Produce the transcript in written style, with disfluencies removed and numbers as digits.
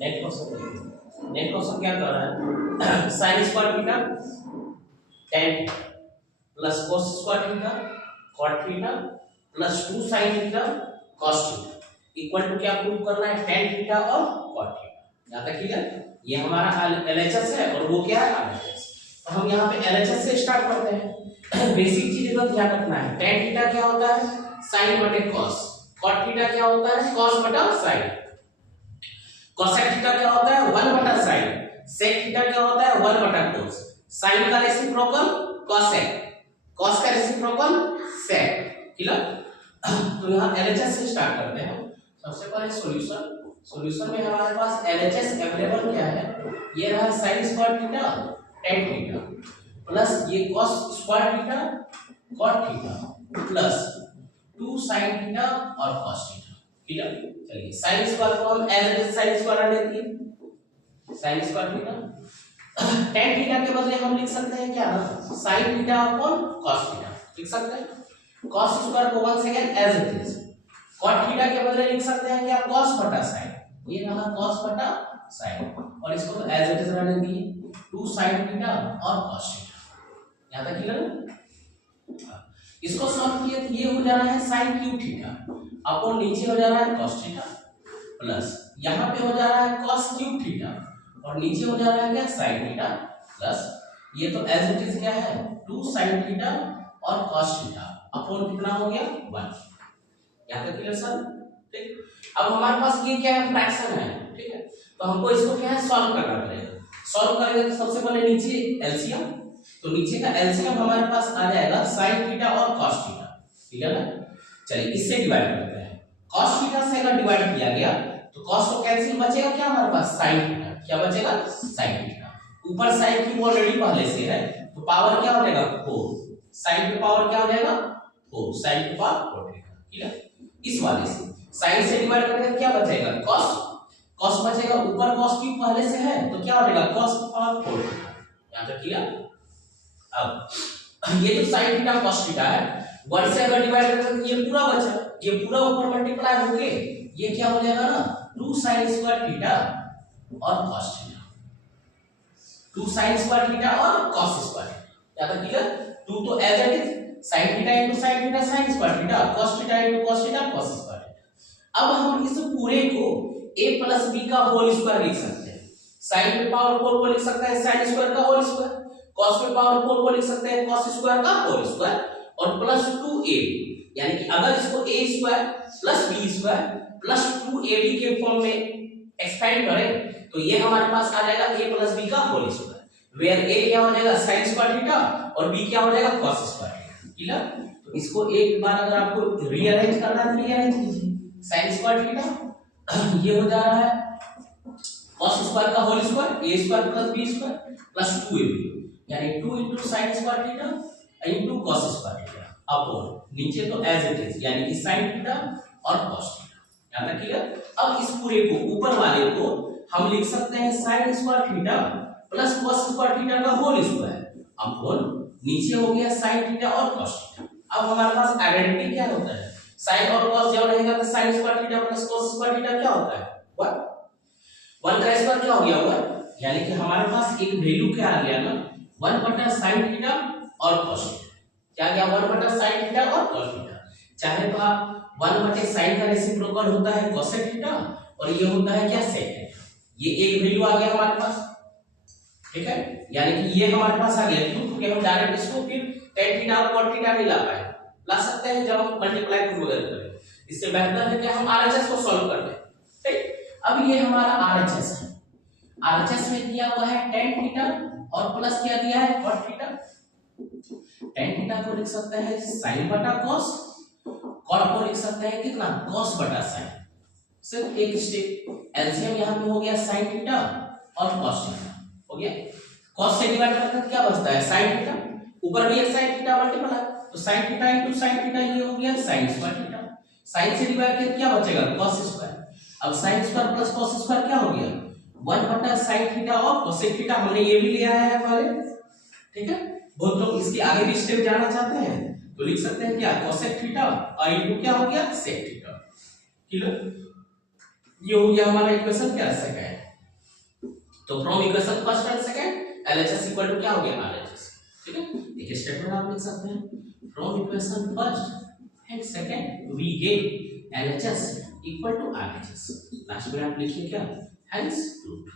Net question क्या कर रहा है, sine square theta tan plus cos square theta cot theta plus 2 sin theta cos theta equal to क्या prove करना है, tan थीटा और cot थीटा। यहां तक क्लियर। ये हमारा LHS है और वो क्या है RHS। तो हम यहाँ पे LHS से स्टार्ट करते हैं। बेसिक चीज इधर ध्यान रखना है, tan थीटा क्या होता है sin बटे cos, cot थीटा क्या होता है cos बटा sin, cosec थीटा क्या होता है 1 बटा sin, sec थीटा क्या होता है 1 बटा cos, sin का रेसिप्रोकल cosec, cos का रेसिप्रोकल sec। क्लियर। तो यहाँ LHS से स्टार्ट करते हैं। सबसे पहले सॉल्यूशन में हमारे पास LHS अवेलेबल क्या है, ये रहा sin square theta tan theta plus ये cos square theta cot theta plus 2 sin theta और cos थीटा। क्लियर। चलिए sin स्क्वायर को हम as it is sin square लेते हैं, sin square theta tan theta के बदले हम लिख सकते हैं क्या sin theta upon cos theta लिख सकते हैं। cos स्क्वायर को one second as it is, cot theta के बदले लिख सकते हैं क्या cos बटा sin, ये रहा cos बटा sin और इसको तो एज इट इज रहने दिए 2 sin थीटा और cos थीटा। यहां तक क्लियर। इसको सॉल्व किए तो ये हो जा रहा है sin क्यूब थीटा अपॉन नीचे हो जा रहा है cos थीटा प्लस यहां पे हो जा रहा है cos क्यूब थीटा और नीचे हो जा रहा है क्या sin थीटा प्लस ये तो एज इट इज क्या है 2 sin थीटा और cos थीटा अपॉन कितना हो गया 1। यहां तक क्लियर सर। ठीक। अब हमारे पास ये क्या है फ्रैक्शन है, ठीक है, तो हमको इसको क्या है सॉल्व करना पड़ेगा। सॉल्व करेंगे तो सबसे पहले नीचे एलसीएम, तो नीचे का एलसीएम हमारे पास आ जाएगा sin थीटा और cos थीटा। क्लियर है। चलिए इससे डिवाइड करते हैं, cos थीटा से अगर डिवाइड किया गया तो cos को कैंसिल बचेगा क्या हमारे पास sin थीटा, क्या बचेगा sin थीटा, ऊपर sin क्यूब ऑलरेडी पहले से है तो पावर क्या हो जाएगा 4, sin की पावर क्या हो जाएगा 4, sin की पावर 4 थीटा। क्लियर। इस वाले से sin से डिवाइड करेंगे क्या बचेगा cos बचेगा, ऊपर cos क्यूब पहले से है तो क्या हो जाएगा cos की पावर 4 थीटा। यहां तक क्लियर। अब ये जो sin थीटा cos थीटा है 1 से अगर डिवाइड करेंगे तो ये पूरा बचा, ये पूरा ऊपर मल्टीप्लाई होके ये क्या हो जाएगा ना 2 sin स्क्वायर थीटा और cos theta, 2 sin square theta और cos स्क्वायर थीटा। यहां तक क्लियर। 2 तो as it is sin theta into sin theta sin square theta, cos theta into cos theta cos square theta. अब हम इस पूरे को a प्लस b का होल स्क्वायर लिख सकते हैं, sin पे पावर 4 को लिख सकते हैं sin स्क्वायर का होल स्क्वायर, cos पे पावर 4 को लिख सकते हैं cos स्क्वायर का होल स्क्वायर और प्लस 2ab, यानी कि अगर इसको a square plus b square plus 2ab के फॉर्म में एक्सपेंड करें तो ये हमारे पास आ जाएगा a प्लस b का होल स्क्वायर, वेयर a क्या हो जाएगा sin स्क्वायर थीटा और b क्या हो जाएगा cos स्क्वायर थीटा। क्लियर। तो इसको एक बार अगर आपको रीअरेंज करना है तो रीअरेंज कीजिए, sin स्क्वायर थीटा ये हो जा रहा है cos स्क्वायर का whole square a square plus b square plus 2ab, यानी 2 into sin square theta into cos square theta upon नीचे तो एज इट इज यानी कि sin थीटा और cos थीटा। यहां तक क्लियर। अब इस पूरे को ऊपर वाले को हम लिख सकते हैं sin square theta plus cos square theta का होल स्क्वायर अपॉन नीचे हो गया sin थीटा और cos थीटा। अब हमारे पास आइडेंटिटी क्या होता है, sin और cos जब रहेगा तो sin square theta plus cos square theta क्या होता है 1 का स्क्वायर क्या हो गया 1, यानी कि हमारे पास एक वैल्यू क्या आ गया ना 1 बटा sin थीटा और cos थीटा, क्या गया 1 बटा sin थीटा और cos थीटा। चाहे तो आप 1 बटे sin का रेसिप्रोकल होता है cosec थीटा और ये होता है क्या sec थीटा, ये एक वैल्यू आ गया हमारे पास। ठीक है, यानी कि ये हमारे पास आ गया क्यों, क्योंकि हम डायरेक्ट इसको फिर tan थीटा और cot थीटा नहीं ला पाए, ला सकते हैं जब हम मल्टीप्लाई वगैरह करें। इससे बेहतर है कि हम RHS को सॉल्व कर लें। ठीक। अब ये हमारा RHS है, RHS में दिया हुआ है tan थीटा और प्लस क्या दिया है cot थीटा। tan थीटा को लिख सकते हैं sin बटा cos, cot को लिख सकते हैं कितना cos बटा sin। सिर्फ एक स्टेप, एलसीएम यहां पे हो गया sin थीटा और cos थीटा हो गया, cos से डिवाइड करके क्या बचता है sin थीटा, ऊपर भी एक sin थीटा मल्टीप्लाई तो sin theta into sin theta ये हो गया sin स्क्वायर थीटा, sin से डिवाइड करके क्या बचेगा cos स्क्वायर। अब sin square plus cos square क्या हो गया 1 बटा sin थीटा और cosec थीटा, हमने ये भी लिया है पहले। ठीक है, बहुत लोग इसके आगे भी स्टेप जाना चाहते हैं तो लिख सकते हैं क्या cosec थीटा और इनटू क्या हो गया sec थीटा। क्लियर। ये हो गया हमारा इक्वेशन क्या सेकंड। तो from equation first and second LHS equal to क्या हो गया आरएचएस। ठीक है, एक स्टेटमेंट आप लिख सकते हैं from equation first and second we get LHS equal to RHS. Last में आप लिखिए क्या, हेंस प्रूव्ड।